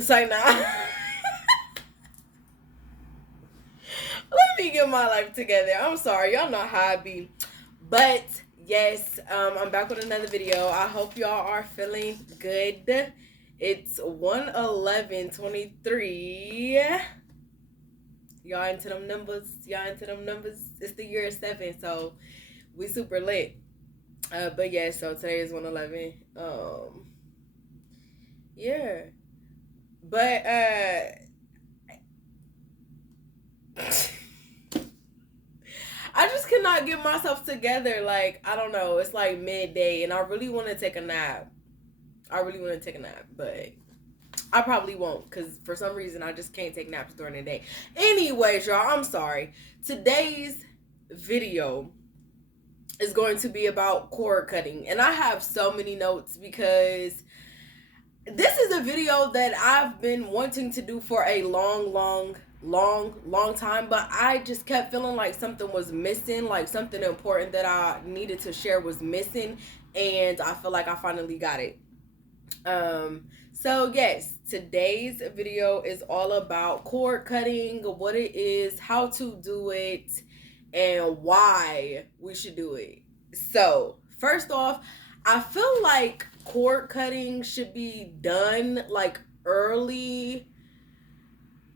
Say nah. Let me get my life together. I'm sorry, y'all know how I be. But yes, I'm back with another video. I hope y'all are feeling good. It's 1/11/23. Y'all into them numbers? Y'all into them numbers? It's the year 7, so we super lit. But yeah, so today is 1/11. Yeah. But I just cannot get myself together. Like, I don't know. It's like midday and I really want to take a nap. But I probably won't because for some reason I just can't take naps during the day. Anyways, y'all, I'm sorry. Today's video is going to be about cord cutting. And I have so many notes because this is a video that I've been wanting to do for a long time, but I just kept feeling like something was missing, like something important that I needed to share was missing, and I feel like I finally got it. So yes, today's video is all about cord cutting, what it is, how to do it, and why we should do it. So, first off, I feel like cord cutting should be done like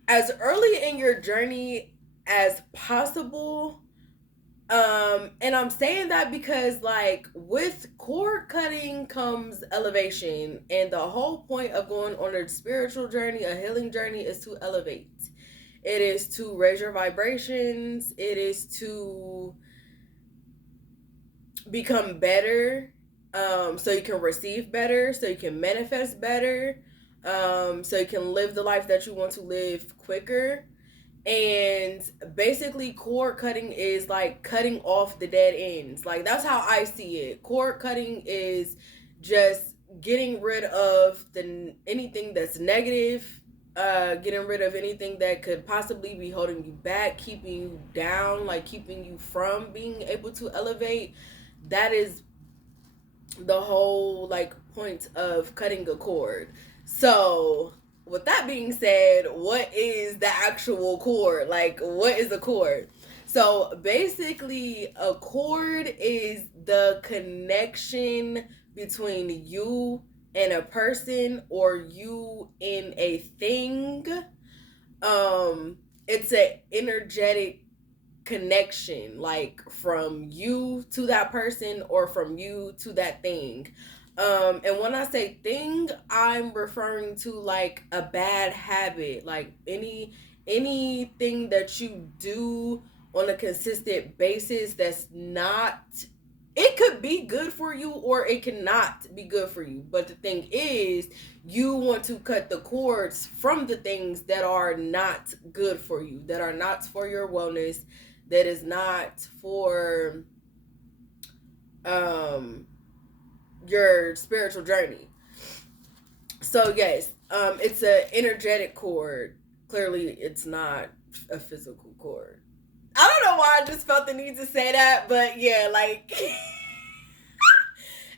as early in your journey as possible. And I'm saying that because like with cord cutting comes elevation, and the whole point of going on a spiritual journey, a healing journey, is to elevate. It is to raise your vibrations. It is to become better, so you can receive better, so you can manifest better, so you can live the life that you want to live quicker. And basically, cord cutting is like cutting off the dead ends. Like, that's how I see it. Cord cutting is just getting rid of anything that's negative, getting rid of anything that could possibly be holding you back, keeping you down, like keeping you from being able to elevate. That is the whole like point of cutting a cord. So with that being said, what is the actual cord? Like, what is a cord? So basically, a cord is the connection between you and a person, or you and a thing. It's an energetic connection, like from you to that person or from you to that thing. And when I say thing, I'm referring to like a bad habit, like anything that you do on a consistent basis that's not, it could be good for you or it cannot be good for you. But the thing is, you want to cut the cords from the things that are not good for you, that are not for your wellness, that is not for your spiritual journey. So yes, it's an energetic cord. Clearly, it's not a physical cord. I don't know why I just felt the need to say that, but yeah, like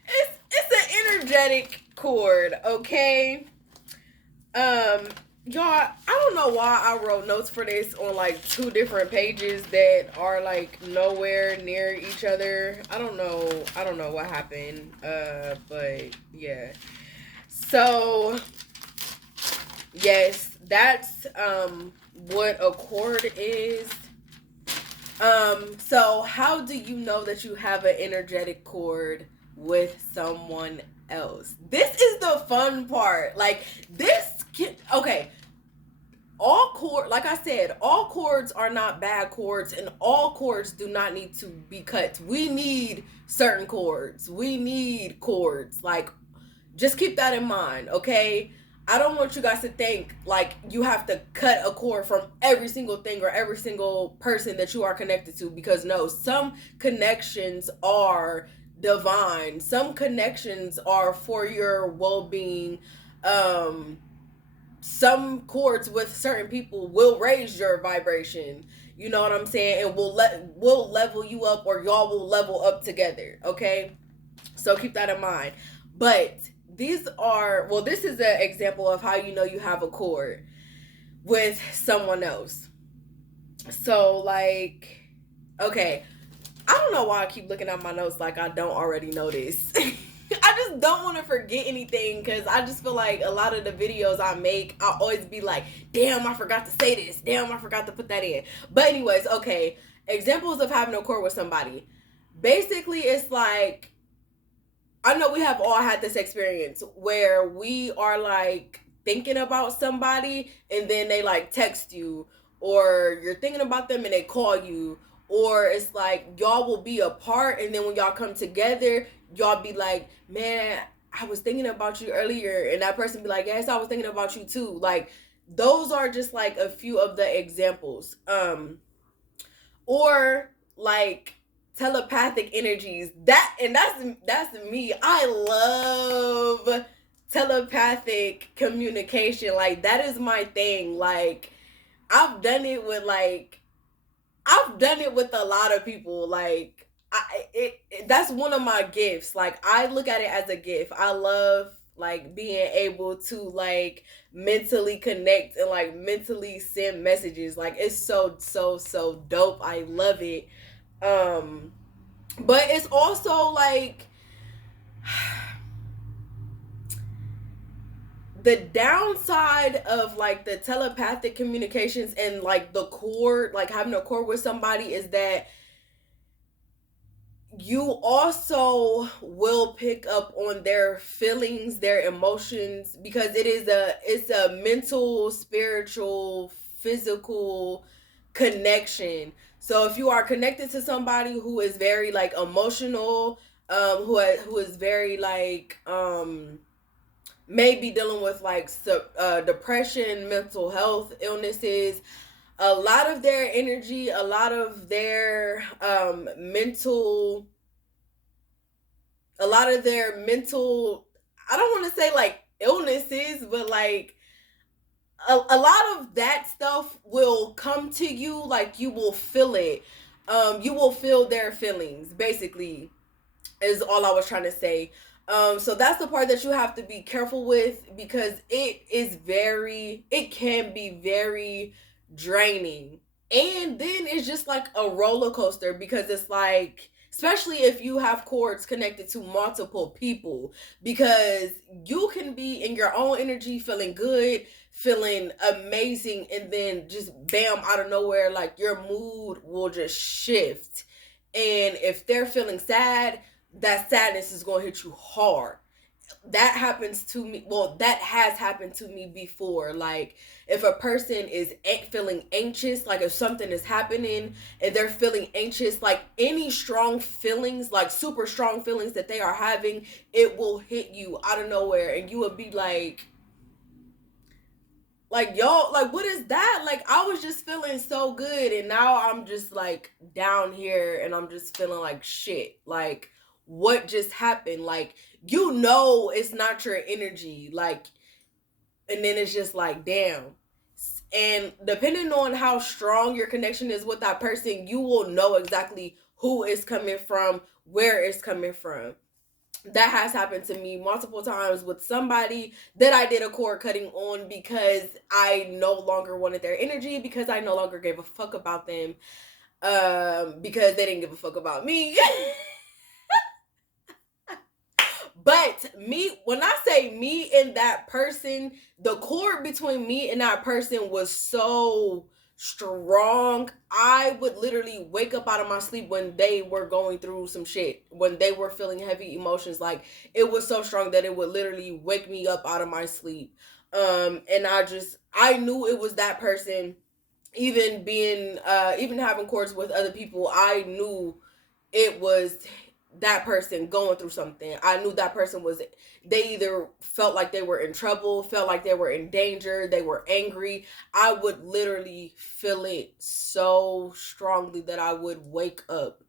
it's an energetic cord, okay? Um, y'all, I don't know why I wrote notes for this on like 2 different pages that are like nowhere near each other. I don't know what happened. But yeah. So yes, that's what a cord is. So how do you know that you have an energetic cord with someone else? This is the fun part. Like, okay, all cord, like I said, all cords are not bad cords, and all cords do not need to be cut. We need certain cords. We need cords. Like, just keep that in mind, okay? I don't want you guys to think like you have to cut a cord from every single thing or every single person that you are connected to, because no, some connections are divine. Some connections are for your well-being. Some cords with certain people will raise your vibration. You know what I'm saying? And will level you up, or y'all will level up together, okay? So keep that in mind. But these are, well, this is an example of how you know you have a chord with someone else. So, like, okay, I don't know why I keep looking at my notes like I don't already know this. I just don't want to forget anything because I just feel like a lot of the videos I make, I'll always be like, damn, I forgot to say this. Damn, I forgot to put that in. But, anyways, okay. Examples of having a core with somebody. Basically, it's like, I know we have all had this experience where we are like thinking about somebody and then they like text you, or you're thinking about them and they call you, or it's like y'all will be apart and then when y'all come together, y'all be like, man, I was thinking about you earlier, and that person be like, yes, I was thinking about you too. Like, those are just like a few of the examples. Or like telepathic energies, that, and that's me. I love telepathic communication. Like, that is my thing. Like, i've done it with like I've done it with a lot of people. Like, that's one of my gifts. Like, I look at it as a gift. I love like being able to like mentally connect and like mentally send messages. Like, it's so dope. I love it. Um but it's also like the downside of like the telepathic communications and like the cord, like having a cord with somebody, is that you also will pick up on their feelings, their emotions, because it's a mental, spiritual, physical connection. So if you are connected to somebody who is very like emotional, who is very like maybe dealing with like depression, mental health illnesses, a lot of their energy, a lot of their a lot of their mental, I don't want to say like illnesses, but like a lot of that stuff will come to you. Like, you will feel it. You will feel their feelings, basically, is all I was trying to say. So that's the part that you have to be careful with, because it can be very draining. And then it's just like a roller coaster, because it's like, especially if you have cords connected to multiple people, because you can be in your own energy feeling good, feeling amazing, and then just bam, out of nowhere, like your mood will just shift. And if they're feeling sad, that sadness is going to hit you hard. That happens to me. Well, that has happened to me before. Like, if a person is feeling anxious, like if something is happening and they're feeling anxious, like any strong feelings, like super strong feelings that they are having, it will hit you out of nowhere, and you will be like, yo, like, what is that? Like, I was just feeling so good, and now I'm just like down here and I'm just feeling like shit. Like, what just happened? Like, it's not your energy. Like, and then it's just like, damn. And depending on how strong your connection is with that person, you will know exactly who is coming from, where it's coming from. That has happened to me multiple times with somebody that I did a cord cutting on, because I no longer wanted their energy, because I no longer gave a fuck about them, because they didn't give a fuck about me. But me, when I say me and that person, the cord between me and that person was so strong. I would literally wake up out of my sleep when they were going through some shit, when they were feeling heavy emotions. Like, it was so strong that it would literally wake me up out of my sleep. And I knew it was that person. Even having cords with other people, I knew it was that person going through something. I knew that person was, they either felt like they were in trouble, felt like they were in danger, they were angry. I would literally feel it so strongly that I would wake up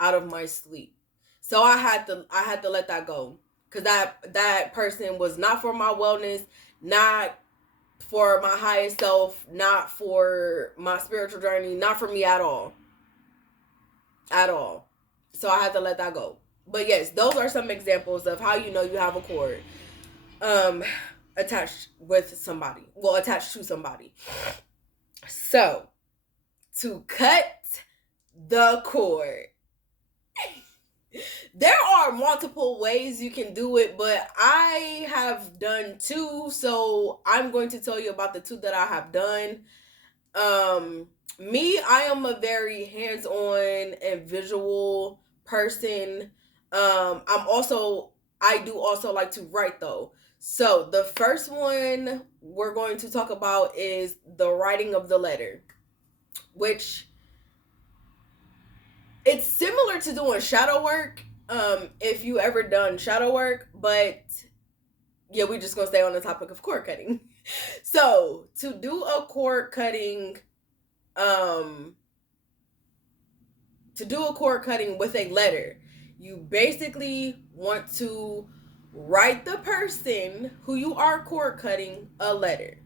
out of my sleep. So I had to let that go, cuz that person was not for my wellness, not for my highest self, not for my spiritual journey, not for me at all. At all. So I had to let that go. But yes, those are some examples of how you know you have a cord um attached with somebody. Well, attached to somebody. So, to cut the cord. There are multiple ways you can do it, but I have done two, so I'm going to tell you about the two that I have done. Me, I am a very hands-on and visual person. I do also like to write though. So the first one we're going to talk about is the writing of the letter, which it's similar to doing shadow work. If you ever done shadow work, but yeah, we're just gonna stay on the topic of cord cutting. So to do a cord cutting, um, to do a cord cutting with a letter, you basically want to write the person who you are cord cutting a letter.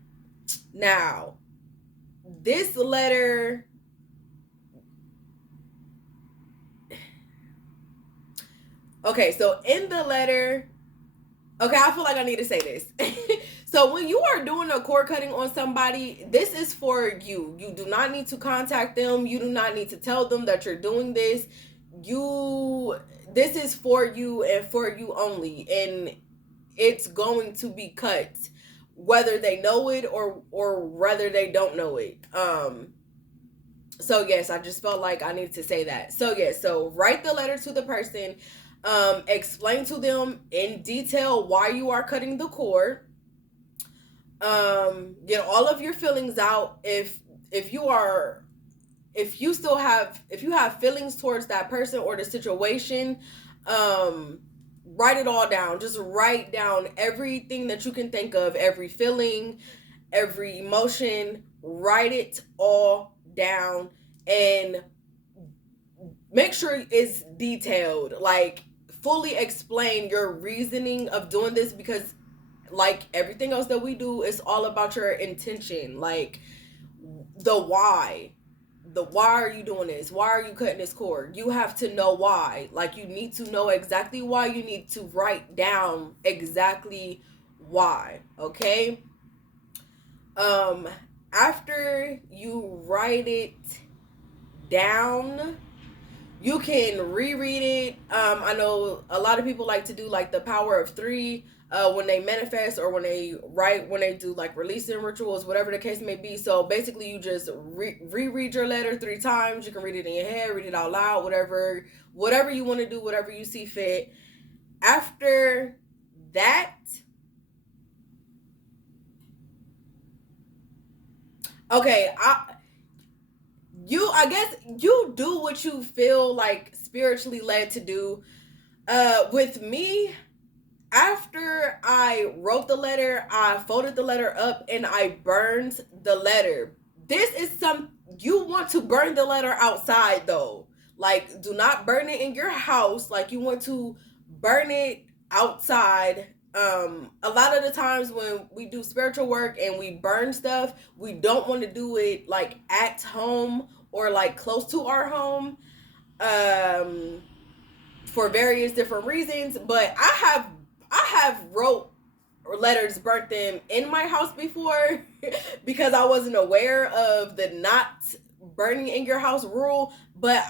Now, this letter, okay, so in the letter, okay, I feel like I need to say this. So when you are doing a cord cutting on somebody, this is for you. You do not need to contact them. You do not need to tell them that you're doing this. This is for you and for you only, and it's going to be cut, whether they know it or whether they don't know it. So yes, I just felt like I needed to say that. So yes, so write the letter to the person. Explain to them in detail why you are cutting the cord. Get all of your feelings out. If you are if you have feelings towards that person or the situation, write it all down. Just write down everything that you can think of, every feeling, every emotion. Write it all down and make sure it's detailed. Like, fully explain your reasoning of doing this, because like everything else that we do, it's all about your intention. Like, the why. Why are you doing this? Why are you cutting this cord? You have to know why. Like, you need to know exactly why. You need to write down exactly why. Okay? After you write it down, you can reread it. I know a lot of people like to do like the power of three when they manifest, or when they write, when they do like releasing rituals, whatever the case may be. So basically, you just reread your letter 3 times. You can read it in your head, read it out loud, whatever you want to do, whatever you see fit. After that, okay, I guess you do what you feel like spiritually led to do. With me, after I wrote the letter, I folded the letter up and I burned the letter. This is you want to burn the letter outside though. Like, do not burn it in your house. Like, you want to burn it outside. A lot of the times when we do spiritual work and we burn stuff, we don't want to do it like at home or like close to our home. Um, for various different reasons, but I have wrote letters, burnt them in my house before because I wasn't aware of the not burning in your house rule, but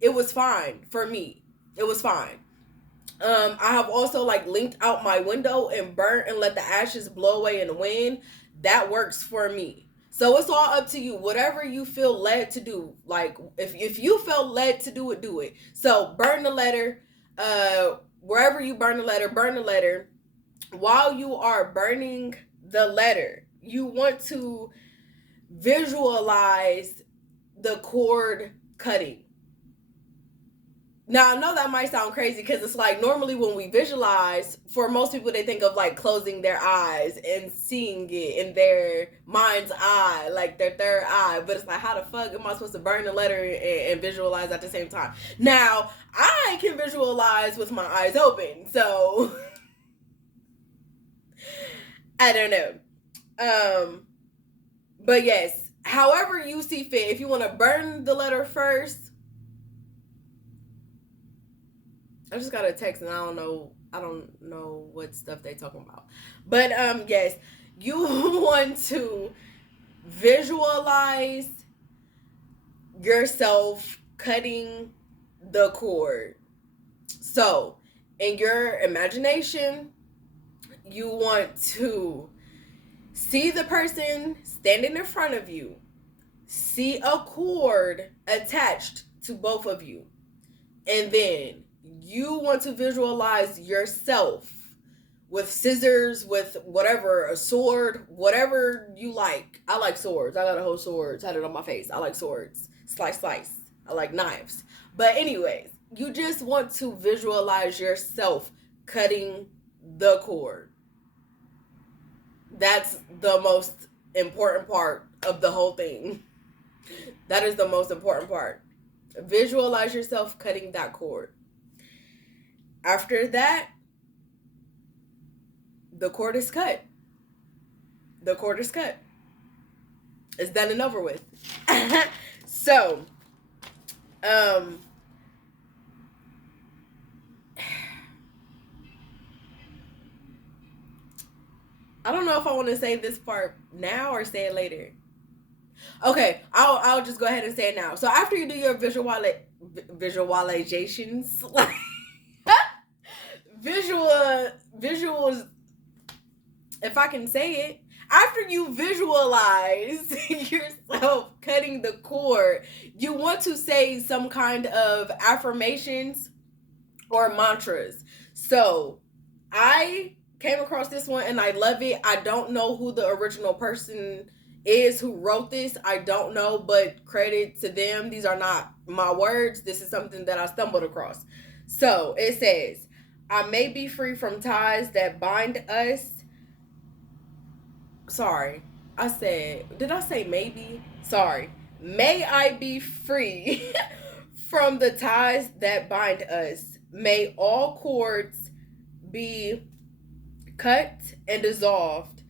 it was fine for me. It was fine. I have also like linked out my window and burnt and let the ashes blow away in the wind. That works for me. So it's all up to you. Whatever you feel led to do. Like, if you felt led to do it, do it. So burn the letter. Wherever you burn the letter, burn the letter. While you are burning the letter, you want to visualize the cord cutting. Now, I know that might sound crazy because it's like normally when we visualize, for most people, they think of like closing their eyes and seeing it in their mind's eye, like their third eye. But it's like, how the fuck am I supposed to burn the letter and visualize at the same time? Now, I can visualize with my eyes open, so I don't know. But yes, however you see fit, if you want to burn the letter first, I just got a text and I don't know what stuff they talking about. But yes, you want to visualize yourself cutting the cord. So, in your imagination, you want to see the person standing in front of you, see a cord attached to both of you, and then you want to visualize yourself with scissors, with whatever, a sword, whatever you like. I like swords. I got a whole sword tatted on my face. I like swords. Slice, slice. I like knives. But, anyways, you just want to visualize yourself cutting the cord. That's the most important part of the whole thing. That is the most important part. Visualize yourself cutting that cord. After that, the cord is cut. The cord is cut. It's done and over with. So, I don't know if I want to say this part now or say it later. Okay, I'll just go ahead and say it now. So after you do your visualizations, like visuals, if I can say it, after you visualize yourself cutting the cord, you want to say some kind of affirmations or mantras. So I came across this one and I love it. I don't know who the original person is who wrote this. I don't know, but credit to them. These are not my words. This is something that I stumbled across. So it says, I may be free from ties that bind us. Sorry, did I say maybe? Sorry. May I be free from the ties that bind us. May all cords be cut and dissolved.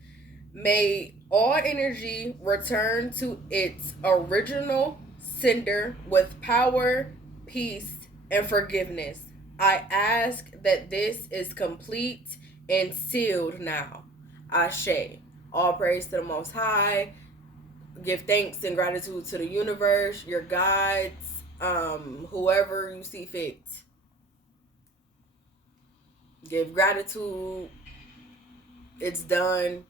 May all energy return to its original sender with power, peace, and forgiveness. I ask that this is complete and sealed now. Ashe. All praise to the Most High. Give thanks and gratitude to the universe, your guides, whoever you see fit. Give gratitude. It's done.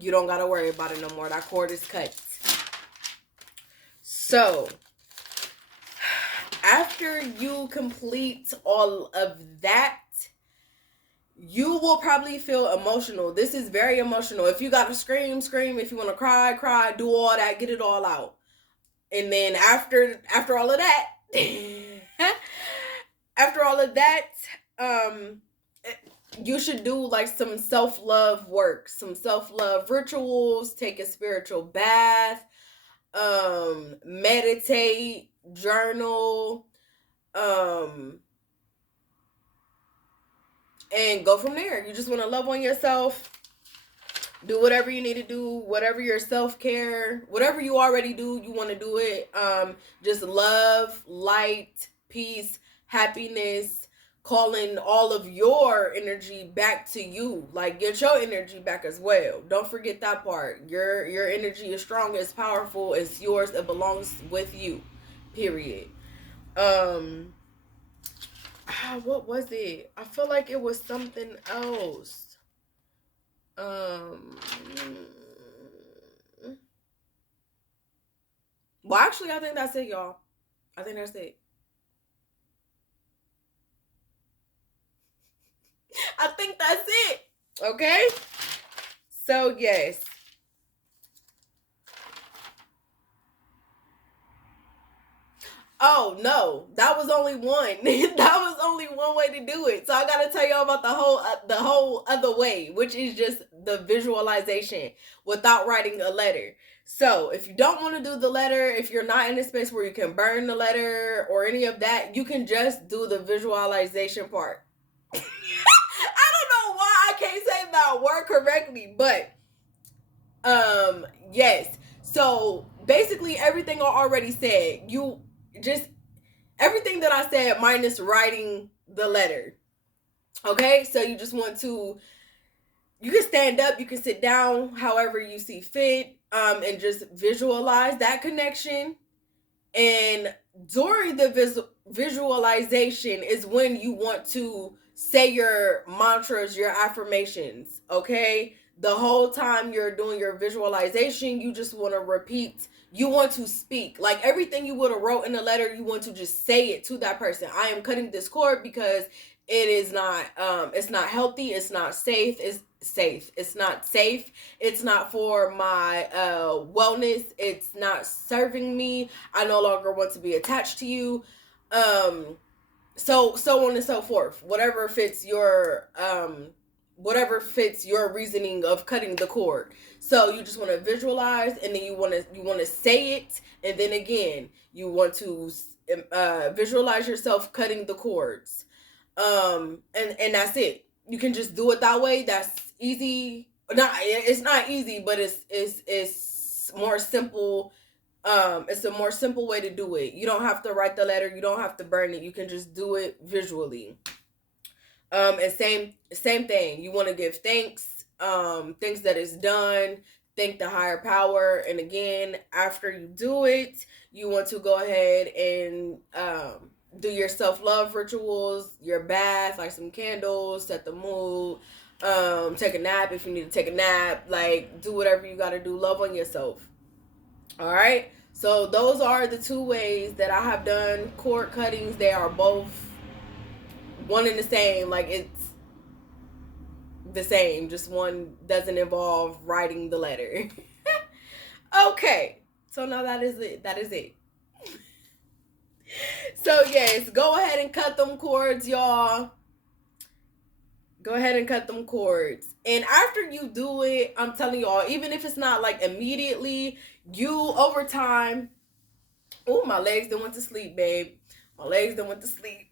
You don't gotta worry about it no more. That cord is cut. So, after you complete all of that, you will probably feel emotional. This is very emotional. If you gotta scream, scream. If you want to cry, cry. Do all that. Get it all out. And then after all of that, after all of that, you should do like some self-love work, some self-love rituals. Take a spiritual bath. Meditate, journal, and go from there. You just want to love on yourself. Do whatever you need to do, whatever your self-care, whatever you already do, you want to do it. Just love, light, peace, happiness, calling all of your energy back to you. Like, get your energy back as well. Don't forget that part. Your energy is strong, it's powerful, it's yours, it belongs with you. Period. What was it? I feel like it was something else. Well, actually, I think that's it, y'all. I think that's it. I think that's it. Okay? So, yes. Oh no, that was only one. That was only one way to do it. So I gotta tell y'all about the whole other way, which is just the visualization without writing a letter. So if you don't want to do the letter, if you're not in a space where you can burn the letter or any of that, you can just do the visualization part. I don't know why I can't say that word correctly, but yes. So basically everything I already said. You just everything that I said minus writing the letter. Okay, so you just want to, you can stand up, you can sit down, however you see fit, and just visualize that connection. And during the visualization is when you want to say your mantras, your affirmations, okay? The whole time you're doing your visualization, you just want to repeat, you want to speak. Like everything you would have wrote in the letter, you want to just say it to that person. I am cutting this cord because it is not it's not healthy, it's not safe, it's not safe, it's not for my wellness, it's not serving me, I no longer want to be attached to you. um so on and so forth, whatever fits your reasoning of cutting the cord. So you just want to visualize, and then you want to say it, and then again you want to visualize yourself cutting the cords. And that's it. You can just do it that way. That's easy. Not, it's not easy, but it's more simple. It's a more simple way to do it. You don't have to write the letter, you don't have to burn it, you can just do it visually. And same thing, you want to give thanks, things that is done, thank the higher power. And again, after you do it, you want to go ahead and do your self-love rituals, your bath, like some candles, set the mood, take a nap if you need to take a nap, like do whatever you got to do, love on yourself. All right, so those are the two ways that I have done cord cuttings. They are both one and the same, like it's the same, just one doesn't involve writing the letter. Okay, so now that is it. So yes, go ahead and cut them cords, y'all. Go ahead and cut them cords. And after you do it, I'm telling y'all, even if it's not like immediately, you over time. Oh, my legs done went to sleep, babe. My legs done went to sleep.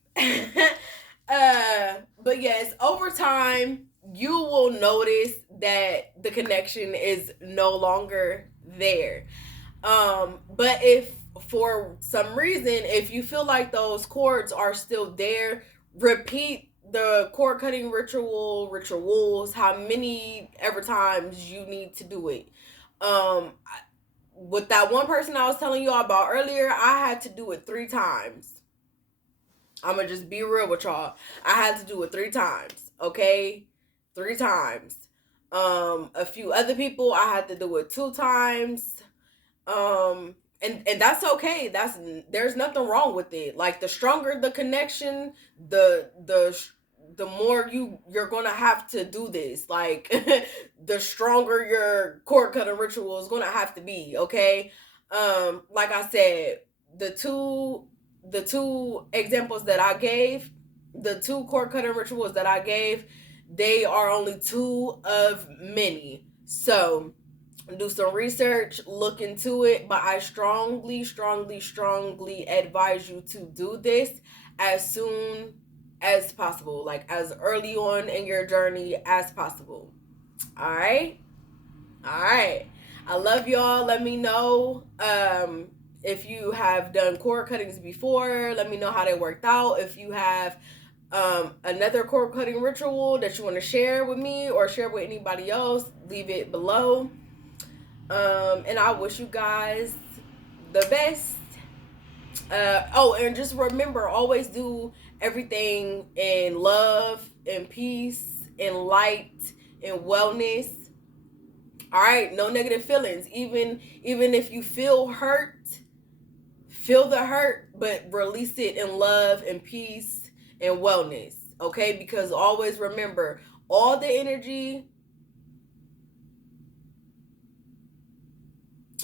But yes, over time, you will notice that the connection is no longer there. But if for some reason, if you feel like those cords are still there, repeat the cord cutting rituals, how many ever times you need to do it. Um, with that one person I was telling you all about earlier, I had to do it 3 times. I'm gonna just be real with y'all. I had to do it 3 times. Okay, 3 times. A few other people I had to do it 2 times. And that's okay. There's nothing wrong with it. Like the stronger the connection, the more you're gonna have to do this. Like the stronger your cord cutting ritual is gonna have to be. Okay. Like I said, the two examples that I gave, the two cord cutting rituals that I gave, they are only two of many. So do some research, look into it, but I strongly advise you to do this as soon as possible, like as early on in your journey as possible. All right. All right. I love y'all. Let me know if you have done cord cuttings before. Let me know how they worked out. If you have another cord cutting ritual that you want to share with me or share with anybody else, leave it below. And I wish you guys the best. Oh, and just remember, always do everything in love and peace and light and wellness. All right, no negative feelings. Even if you feel hurt, feel the hurt, but release it in love and peace and wellness. Okay, because always remember, all the energy.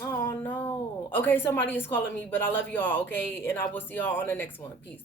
Oh no. Okay, somebody is calling me, but I love y'all, okay? And I will see y'all on the next one. Peace.